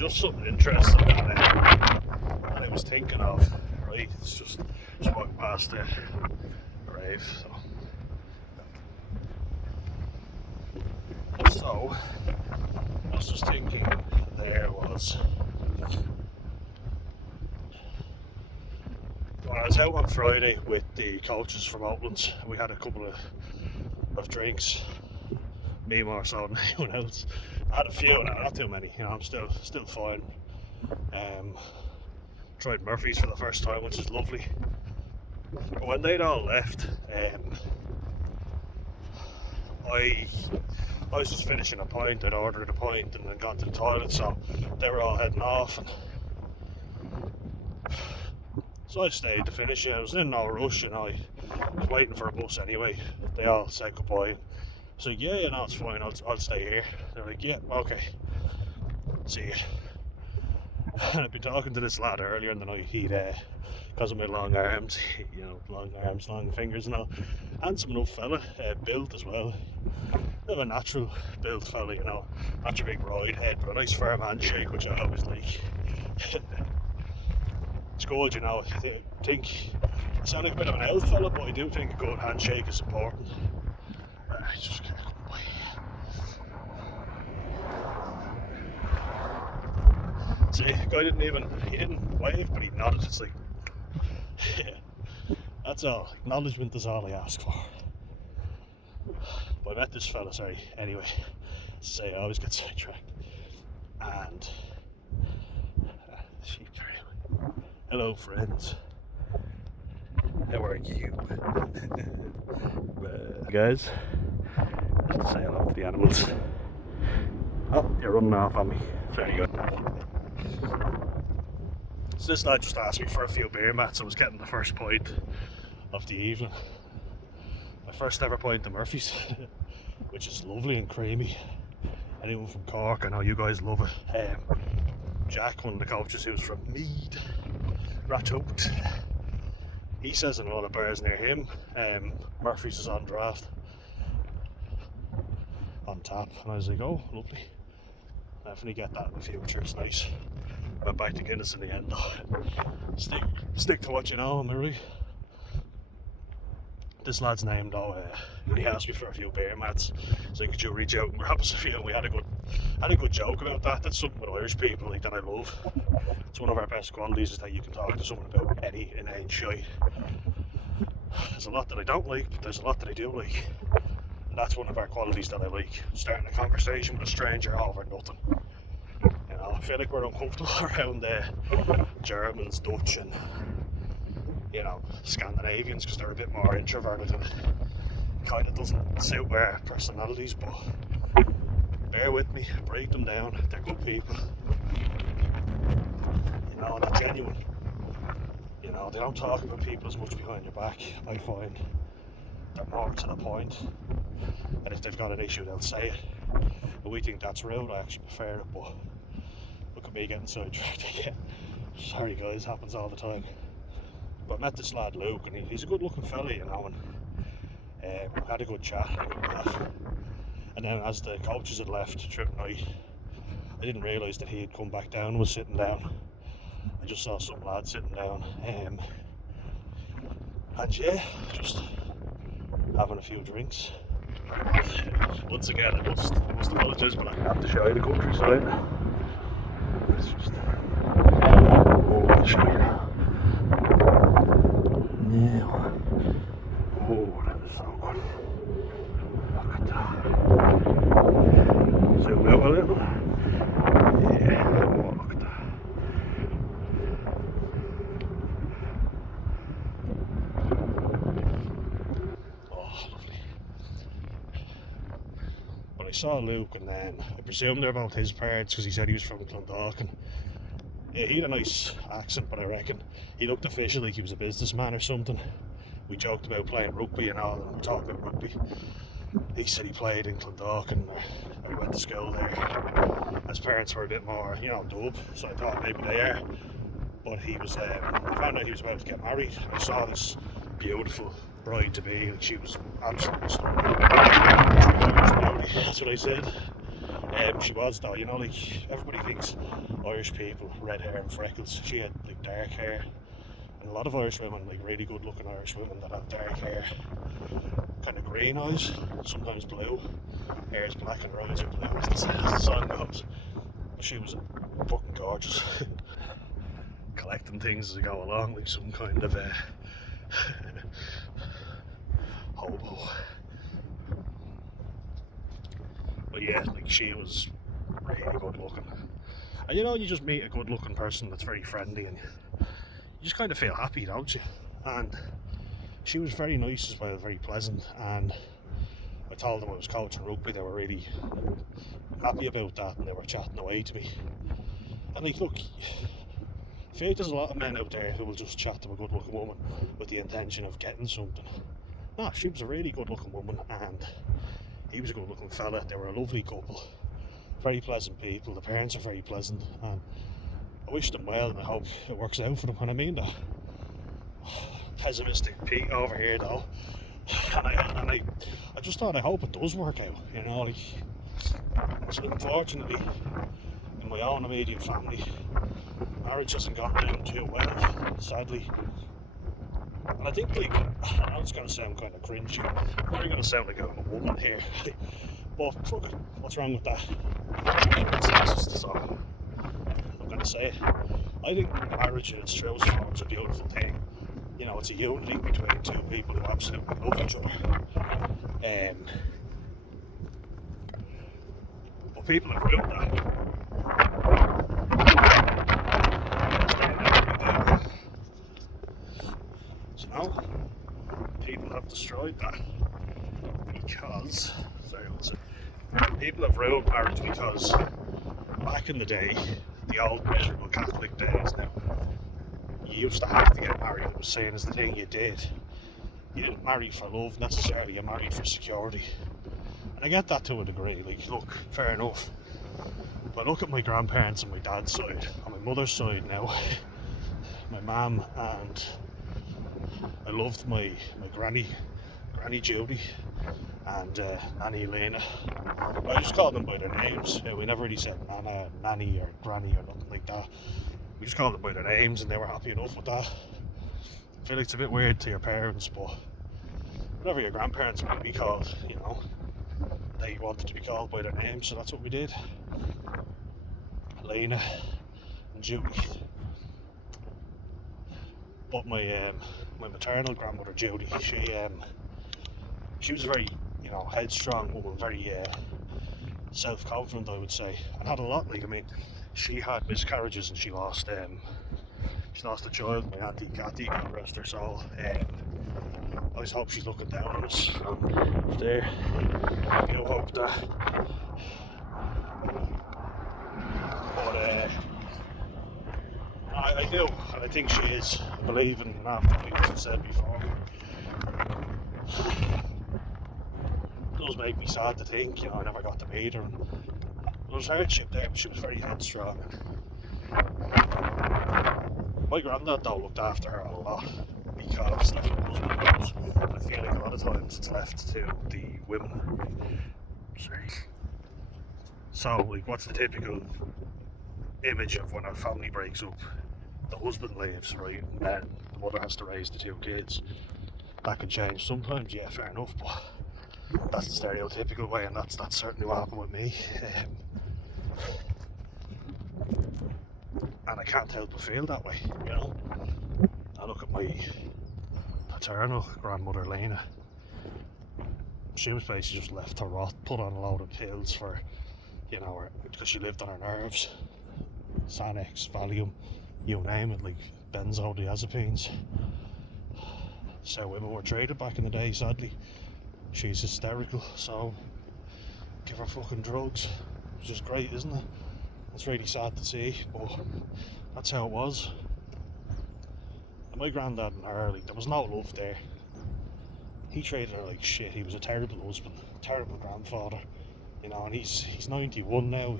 just something interesting that I was thinking of, right? It's just walking past the grave. So I was just thinking there was, when I was out on Friday with the coaches from Oatlands, we had a couple of drinks, me more so than anyone else. I had a few, not too many, you know, I'm still fine. Tried Murphy's for the first time, which is lovely. But when they'd all left, I was just finishing a pint. I'd ordered a pint and then gone to the toilet, so they were all heading off. And so I stayed to finish it. I was in no rush, and I was waiting for a bus anyway. They all said goodbye. So yeah, no, it's fine. I'll stay here. They're like, yeah, okay. See you. And I'd been talking to this lad earlier in the night. He'd, because of my long arms, you know, long arms, long fingers, and all, handsome enough fella, built as well. Bit of a natural built fella, you know, not your big ride head, but a nice firm handshake, which I always like. It's good, you know. I think I sound like a bit of an old fella, but I do think a good handshake is important. I just can't come away. See, the guy he didn't wave, but he nodded. It's like, yeah, that's all. Acknowledgement is all I ask for. But I met this fella, sorry, anyway, say I always get sidetracked. And hello friends, how are you? Guys, just to say hello to the animals. Oh, you're running off on me. Very good. So this lad just asked me for a few beer mats. I was getting the first pint of the evening. My first ever pint of Murphy's, which is lovely and creamy. Anyone from Cork, I know you guys love it. Jack, one of the coaches who's from Mead, Ratoat, he says in all the bars near him, Murphy's is on draft, on tap, and I was like, oh, lovely. Definitely get that in the future, it's nice. Went back to Guinness in the end though. Stick to what you know, am I right? This lad's name though, he asked me for a few beer mats, so could you reach out and grab us a few? We had a good joke about that. That's something with Irish people like that I love. It's one of our best qualities, is that you can talk to someone about any inane shite. There's a lot that I don't like, but there's a lot that I do like. And that's one of our qualities that I like. Starting a conversation with a stranger over nothing. You know, I feel like we're uncomfortable around Germans, Dutch and, you know, Scandinavians, because they're a bit more introverted and it kind of doesn't suit our personalities, but bear with me, break them down, they're good people. You know, they're genuine. You know, they don't talk about people as much behind your back, I find. They're more to the point, and if they've got an issue they'll say it. But we think that's rude, I actually prefer it, but look at me getting sidetracked again. Sorry guys, happens all the time. But I met this lad Luke, and he's a good looking fella, you know, and had a good chat, a good laugh. And then as the coaches had left through the night, I didn't realise that he had come back down and was sitting down. I just saw some lad sitting down, and yeah, just having a few drinks. Once again, I must apologise, but I have to show you the countryside. It's just, oh, I'll show you. Yeah. Oh, that is so good. Look at that. Zoom out a little. Yeah, oh, look at that. Oh, lovely. But I saw Luke, and then I presume they're both his parents, because he said he was from Clondalkin. Yeah, he had a nice accent, but I reckon he looked official, like he was a businessman or something. We joked about playing rugby and all, and we talked about rugby. He said he played in Clondalkin, I went to school there. His parents were a bit more, you know, dub, so I thought maybe they are. But he was, I found out he was about to get married. I saw this beautiful bride-to-be, like she was absolutely stunning. That's what I said. She was though, you know, like everybody thinks Irish people, red hair and freckles. She had like dark hair, and a lot of Irish women, like really good looking Irish women that have dark hair, kind of green eyes, sometimes blue. Hair is black and her eyes are blue, as the song goes. But she was fucking gorgeous. Collecting things as I go along, like some kind of hobo. But yeah, like she was really good looking. And you know, you just meet a good looking person that's very friendly and you just kind of feel happy, don't you? And she was very nice as well, very pleasant, and I told them I was coaching rugby. They were really happy about that and they were chatting away to me. And like, look, I feel like there's a lot of men out there who will just chat to a good looking woman with the intention of getting something. No, she was a really good looking woman and he was a good looking fella. They were a lovely couple, very pleasant people. The parents are very pleasant and I wish them well and I hope it works out for them. And I mean that. Pessimistic Pete over here though, and I just thought I hope it does work out, you know, like, so unfortunately in my own immediate family marriage hasn't gone down too well, sadly. And I think, like, I know it's going to sound kind of cringy, I'm probably going to sound like I'm a woman here, but fuck it, what's wrong with that? It's sexist, so I'm going to say it. I think marriage in its truest form is a beautiful thing. You know, it's a unity between two people who absolutely love each other. But people have ruined that. So now, people have destroyed that because, people have ruined marriage because back in the day, the old miserable Catholic days now, you used to have to get married. It was seen as the thing you did. You didn't marry for love necessarily, you married for security. And I get that to a degree, like, look, fair enough. But look at my grandparents on my dad's side. On my mother's side now, my mum, and I loved my Granny Judy and Nanny Elena. I just called them by their names. We never really said Nana, Nanny or Granny or nothing like that. We just called them by their names and they were happy enough with that. I feel like it's a bit weird to your parents, but whatever your grandparents want to be called, you know, they wanted to be called by their names, so that's what we did. Elena and Judy. But my maternal grandmother Judy, she was a very, you know, headstrong woman, very self-confident, I would say, and had a lot. Like, I mean, she had miscarriages and she lost a child, my auntie Kathy, God rest her soul. I just hope she's looking down on us from there. You know, hope that. But I do, and I think she is. I believe in half the things I said before. It does make me sad to think, you know, I never got to meet her. And there was hardship there, but she was very headstrong. My granddad though looked after her a lot because that's what husband was. I feel like a lot of times it's left to the women. Sorry. So, like, what's the typical image of when a family breaks up? The husband leaves, right, and then the mother has to raise the two kids. That can change sometimes, yeah, fair enough, but that's the stereotypical way, and that's certainly what happened with me. And I can't help but feel that way, you know. I look at my paternal grandmother Lena. She was basically just left to rot, put on a load of pills for, you know, because she lived on her nerves. Xanax, Valium, you name it, like benzodiazepines. So women were treated back in the day, sadly. She's hysterical, so give her fucking drugs. It's just great, isn't it? It's really sad to see, but that's how it was. And my granddad and her, like, there was no love there. He treated her like shit. He was a terrible husband, a terrible grandfather, you know, and he's 91 now.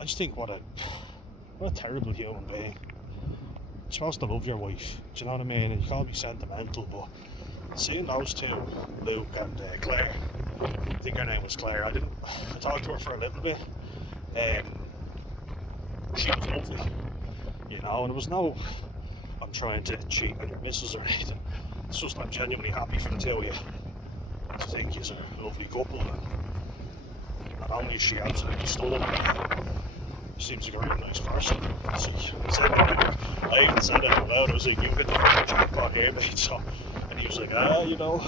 I just think what a terrible human being. You're supposed to love your wife, do you know what I mean? And you can't be sentimental, but seeing those two, Luke and Claire, I think her name was Claire. I talked to her for a little bit. She was lovely, you know, and there was no, I'm trying to cheat on your missus or anything. It's just I'm genuinely happy for the two of you. I think you're a lovely couple, and not only is she absolutely stunning, she seems like a really nice person. I even said it out loud. I was like, "You've hit the fucking jackpot here, mate." So, and he was like, you know,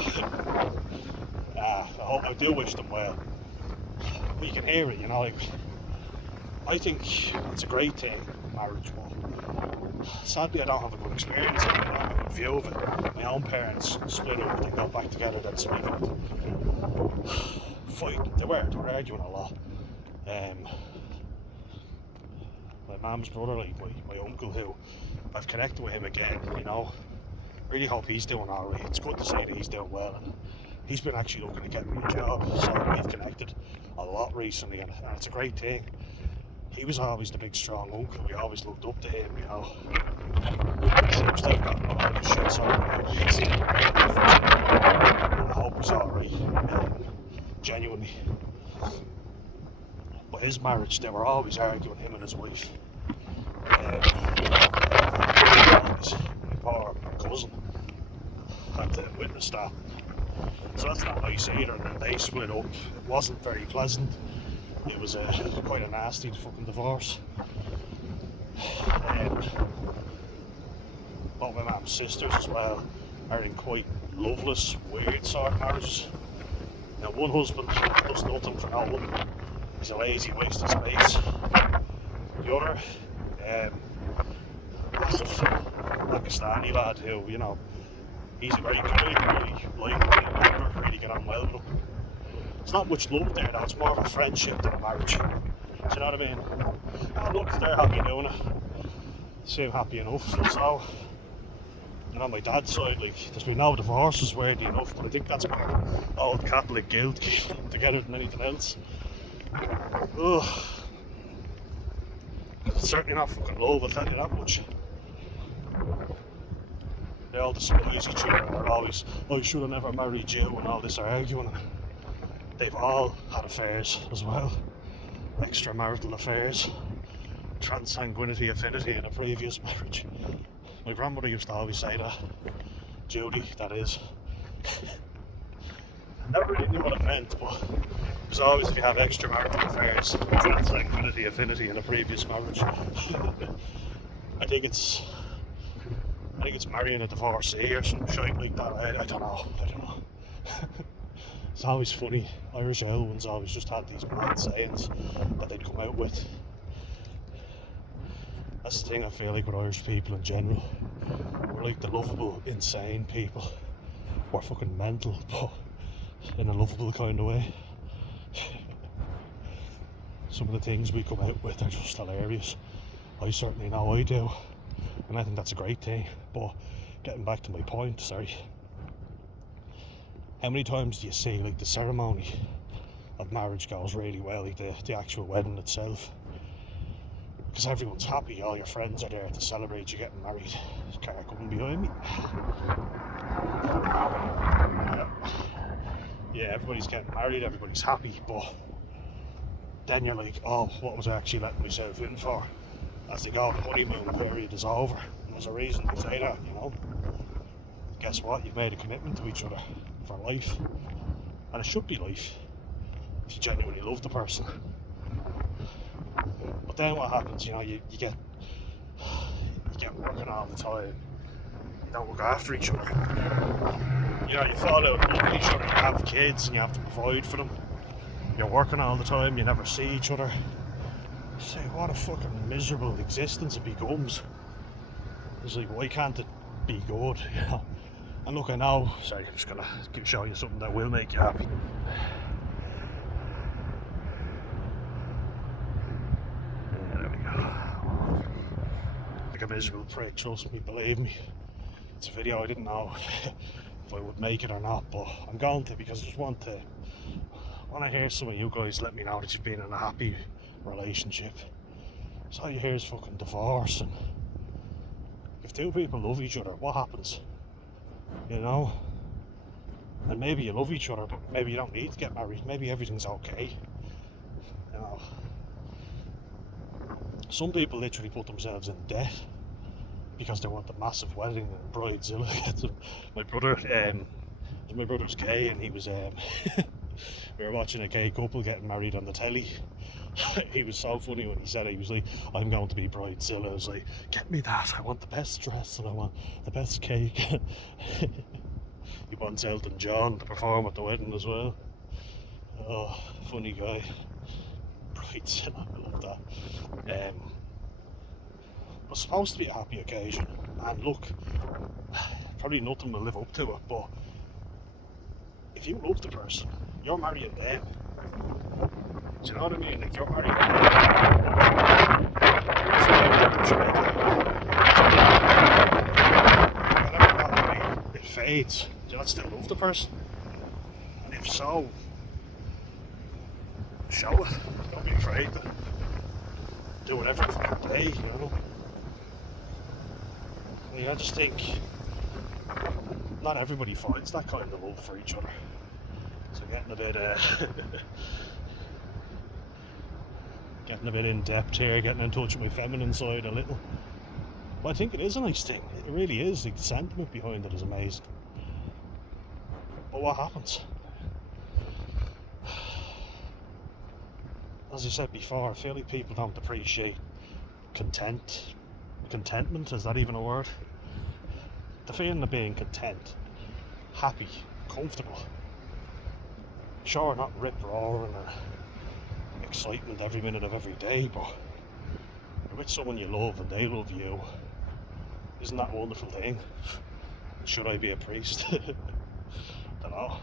I do wish them well. But you can hear it, you know. Like, I think it's a great thing, marriage, but sadly I don't have a good experience of it. I don't have a good view of it. My own parents split up, they got back together, then split up. Fighting, they were arguing a lot. My mum's brother, like my uncle, who I've connected with him again, you know. Really hope he's doing alright. It's good to say that he's doing well, and he's been actually looking to get me a job, so we've connected a lot recently, and it's a great thing. He was always the big strong uncle. We always looked up to him, you know. He seems to have gotten a lot of his shit sorted out. I hope he's alright, genuinely. But his marriage, they were always arguing, him and his wife. My poor cousin had to witness that. So that's not nice either, and then they split up. It wasn't very pleasant. It was quite a nasty fucking divorce. Both my mum's sisters as well are in quite loveless, weird sort of marriages. Now, one husband does nothing for no one. He's a lazy waste of space. The other, Pakistani lad who, you know, he's a very good, really likable, never really get on well with him. It's not much love there though, it's more of a friendship than a marriage. Do you know what I mean? And look, they're happy doing it. Seem happy enough. So, and on my dad's side, like, there's been no divorces, weirdly enough, but I think that's more old Catholic guilt keeping them together than anything else. Ugh. It's certainly not fucking love, I'll tell you that much. They all despise each other, and they're always, I should have never married you, and all this arguing. They've all had affairs as well, extramarital affairs, transanguinity affinity in a previous marriage. My grandmother used to always say that, Judy, that is. I never really knew what it meant, but it was always if you have extramarital affairs, transanguinity affinity in a previous marriage. I think it's marrying a divorcee or some shit like that. I don't know. It's always funny. Irish old ones always just had these mad sayings that they'd come out with. That's the thing I feel like with Irish people in general. We're like the lovable, insane people. We're fucking mental, but in a lovable kind of way. Some of the things we come out with are just hilarious. I certainly know I do. And I think that's a great thing. But getting back to my point, sorry. How many times do you see like the ceremony of marriage goes really well, like the actual wedding itself? Because everyone's happy, all your friends are there to celebrate you getting married. This car coming behind me. Yeah, everybody's getting married, everybody's happy, but then you're like, oh, what was I actually letting myself in for? As they go, the honeymoon period is over, and there's a reason to say that, you know. Guess what? You've made a commitment to each other for life, and it should be life if you genuinely love the person. But then what happens? You know, you get working all the time. You don't look after each other. You know, you fall out of love with each other. You have kids, and you have to provide for them. You're working all the time. You never see each other. Say, what a fucking miserable existence it becomes. It's like, why can't it be good? You know. And look, I know, sorry, I'm just gonna show you something that will make you happy. Yeah, there we go. Like a miserable prick, trust me, believe me. It's a video I didn't know if I would make it or not, but I'm going to, because I just want to hear some of you guys let me know that you've been in a happy relationship. So all you hear is fucking divorce, and if two people love each other, what happens? You know, And maybe you love each other, but maybe you don't need to get married. Maybe everything's okay. You know, some people literally put themselves in debt because they want a massive wedding and bridezilla. My brother's gay, and he was we were watching a gay couple getting married on the telly. He was so funny when he said it. He was like, I'm going to be bridezilla. I was like, get me that. I want the best dress and I want the best cake. He wants Elton John to perform at the wedding as well. Oh, funny guy. Bridezilla, I love that. But it's supposed to be a happy occasion, and look, probably nothing will live up to it, but if you love the person, you're marrying them. Do you know what I mean? Like, you're marrying them. Whatever it fades. Do you not still love the person? And if so, show it. Don't be afraid to do whatever fucking day, you know? I mean, I just think not everybody finds that kind of love for each other. So getting a bit in depth here, getting in touch with my feminine side a little. But I think it is a nice thing. It really is. Like, the sentiment behind it is amazing. But what happens? As I said before, I feel like people don't appreciate contentment. Is that even a word? The feeling of being content, happy, comfortable. Sure, not rip roaring or excitement every minute of every day, but you're with someone you love and they love you. Isn't that a wonderful thing? Should I be a priest? Don't know.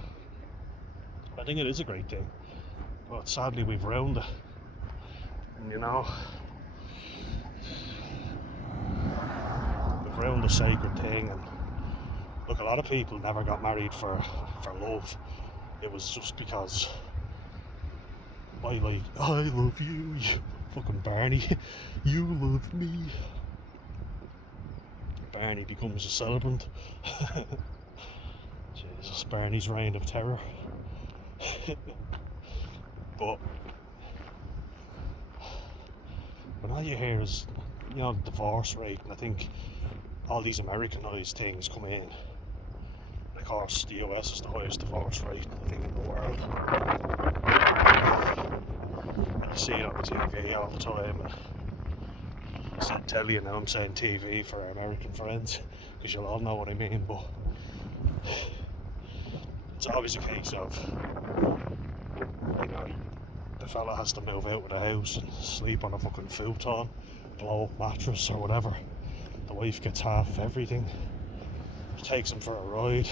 I think it is a great thing, but sadly we've ruined it. And you know, we've ruined a sacred thing. And look, a lot of people never got married for love. It was just because I love you, you fucking Barney, you love me. Barney becomes a celebrant. Jesus, Barney's reign of terror. But when all you hear is, you know, the divorce rate, and I think all these Americanized things come in. Of course, the US is the highest divorce rate, I think, in the world. And you see it on the TV all the time. I said telly, now I'm saying TV for our American friends, because you'll all know what I mean. But it's always a case of, you know, the fella has to move out of the house and sleep on a fucking futon, blow up mattress or whatever. The wife gets half of everything. She takes him for a ride.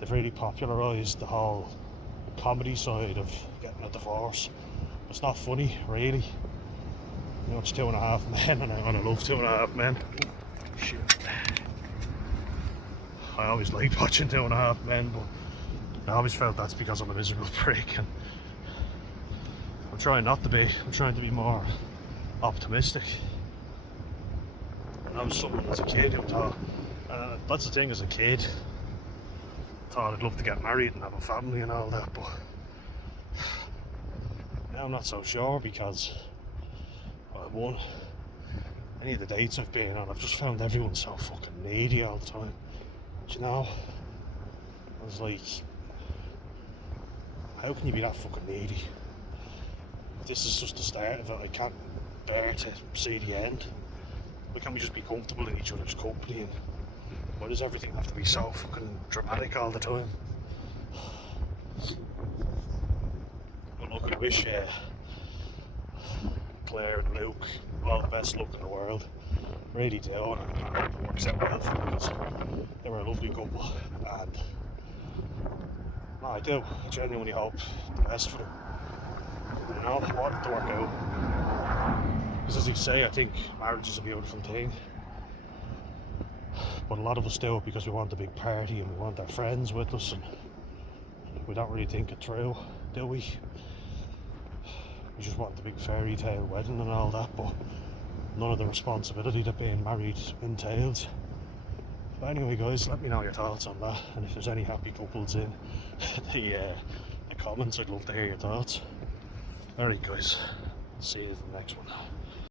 They've really popularised the whole comedy side of getting a divorce. It's not funny, really. You know, it's 2.5 Men, and I love 2.5 Men. Shit. I always liked watching 2.5 Men, but I always felt that's because I'm a miserable prick, and I'm trying not to be. I'm trying to be more optimistic. And I was someone as a kid who thought, that's the thing, as a kid, thought I'd love to get married and have a family and all that, but now I'm not so sure, because, well, one, any of the dates I've been on, I've just found everyone so fucking needy all the time. Do you know? I was like, how can you be that fucking needy? If this is just the start of it, I can't bear to see the end. Why can't we just be comfortable in each other's company? And why does everything have to be so fucking dramatic all the time? But look, I wish Claire and Luke all the best luck in the world. Really do, and I hope it works out well for them, because they were a lovely couple, and no, I do. I genuinely hope the best for them. You know, I want it to work out. Because as you say, I think marriage is a beautiful thing. But a lot of us do it because we want a big party and we want our friends with us, and we don't really think it through, do we? We just want the big fairy tale wedding and all that, but none of the responsibility that being married entails. But anyway guys, let me know your thoughts on that, and if there's any happy couples in the comments, I'd love to hear your thoughts. Alright guys, see you in the next one.